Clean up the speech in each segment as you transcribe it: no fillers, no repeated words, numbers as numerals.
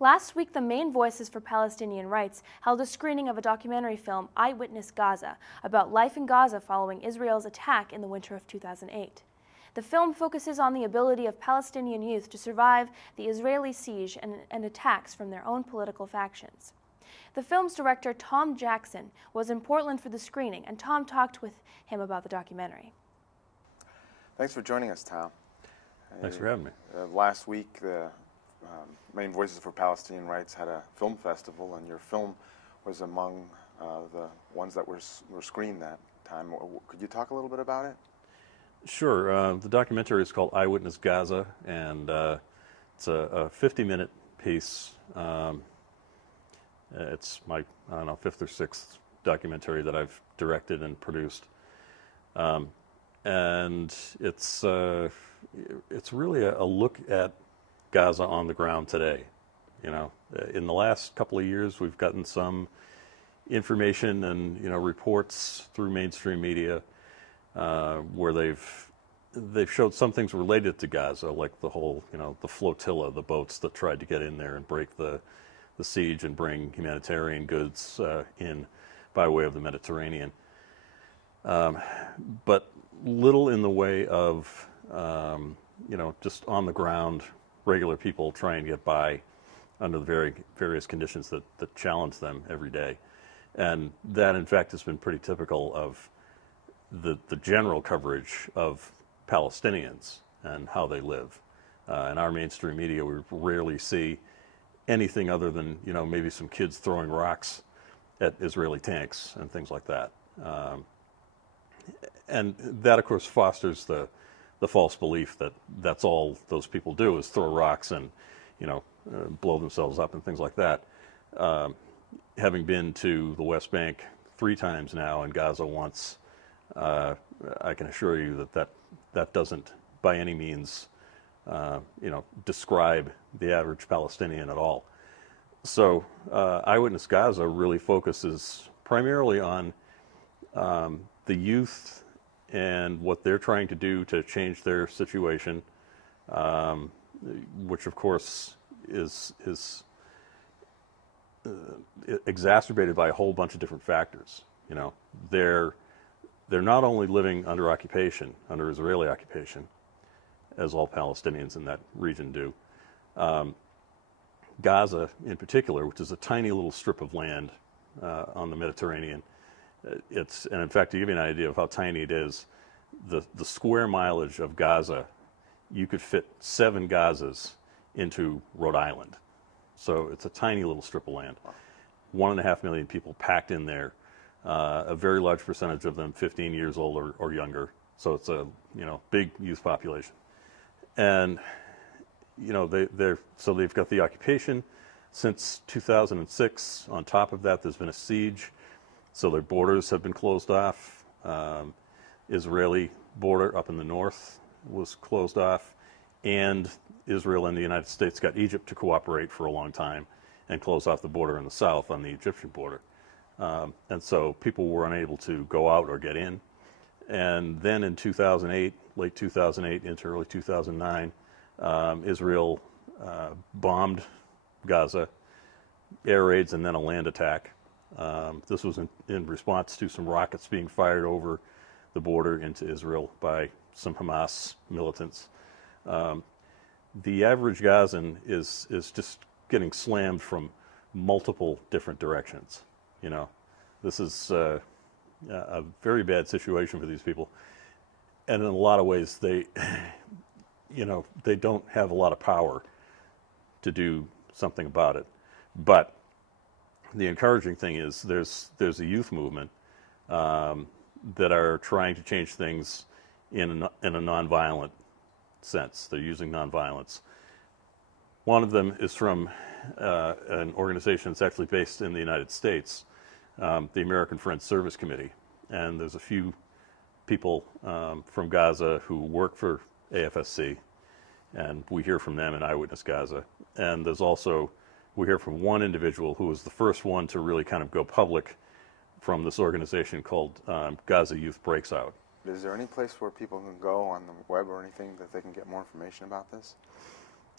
Last week, the Maine Voices for Palestinian Rights held a screening of a documentary film, Eyewitness Gaza, about life in Gaza following Israel's attack in the winter of 2008. The film focuses on the ability of Palestinian youth to survive the Israeli siege and attacks from their own political factions. The film's director, Tom Jackson, was in Portland for the screening, and Tom talked with him about the documentary. Thanks for joining us, Tom. Thanks for having me. Last week, the Maine Voices for Palestinian Rights had a film festival, and your film was among the ones that were screened that time. Could you talk a little bit about it? Sure. The documentary is called Eyewitness Gaza, and it's a 50-minute piece. It's my, I don't know, fifth or sixth documentary that I've directed and produced. And it's really a look at Gaza on the ground today. You know, in the last couple of years, we've gotten some information and, you know, reports through mainstream media where they've showed some things related to Gaza, like the whole, you know, the flotilla, the boats that tried to get in there and break the siege and bring humanitarian goods in by way of the Mediterranean. But little in the way of, you know, just on the ground, regular people trying to get by under the various conditions that challenge them every day. And that, in fact, has been pretty typical of the general coverage of Palestinians and how they live. In our mainstream media, we rarely see anything other than, you know, maybe some kids throwing rocks at Israeli tanks and things like that. And that, of course, fosters the false belief that that's all those people do is throw rocks and, you know, blow themselves up and things like that. Having been to the West Bank 3 times now and Gaza once, I can assure you that doesn't by any means, you know, describe the average Palestinian at all. So Eyewitness Gaza really focuses primarily on the youth and what they're trying to do to change their situation, which of course is exacerbated by a whole bunch of different factors. You know, they're not only living under occupation, under Israeli occupation, as all Palestinians in that region do. Gaza, in particular, which is a tiny little strip of land on the Mediterranean, and in fact, to give you an idea of how tiny it is, the square mileage of Gaza, you could fit 7 Gazas into Rhode Island. So it's a tiny little strip of land. 1.5 million people packed in there. A very large percentage of them 15 years old or younger. So it's a, you know, big youth population. And, you know, they've got the occupation since 2006. On top of that, there's been a siege. So their borders have been closed off. Israeli border up in the north was closed off. And Israel and the United States got Egypt to cooperate for a long time and close off the border in the south on the Egyptian border. And so people were unable to go out or get in. And then in 2008, late 2008 into early 2009, Israel bombed Gaza, air raids, and then a land attack. This was in response to some rockets being fired over the border into Israel by some Hamas militants. The average Gazan is just getting slammed from multiple different directions. You know, this is a very bad situation for these people, and in a lot of ways, they, you know, they don't have a lot of power to do something about it. But the encouraging thing is there's a youth movement that are trying to change things in a nonviolent sense. They're using nonviolence. One of them is from an organization that's actually based in the United States, the American Friends Service Committee. And there's a few people from Gaza who work for AFSC, and we hear from them in Eyewitness Gaza. And there's also, we hear from one individual who was the first one to really kind of go public from this organization called Gaza Youth Breaks Out. Is there any place where people can go on the web or anything that they can get more information about this?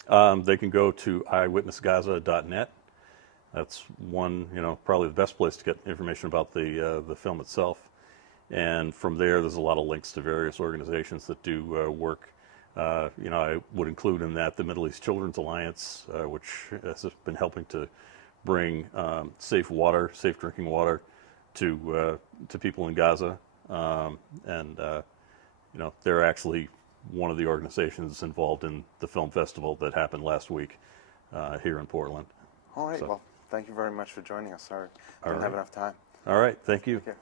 They can go to eyewitnessgaza.net. That's one, probably the best place to get information about the film itself. And from there's a lot of links to various organizations that do work. I would include in that the Middle East Children's Alliance, which has been helping to bring safe drinking water to people in Gaza. They're actually one of the organizations involved in the film festival that happened last week here in Portland. All right. So, well, thank you very much for joining us. Sorry, didn't have enough time. All right. Thank you. Take care.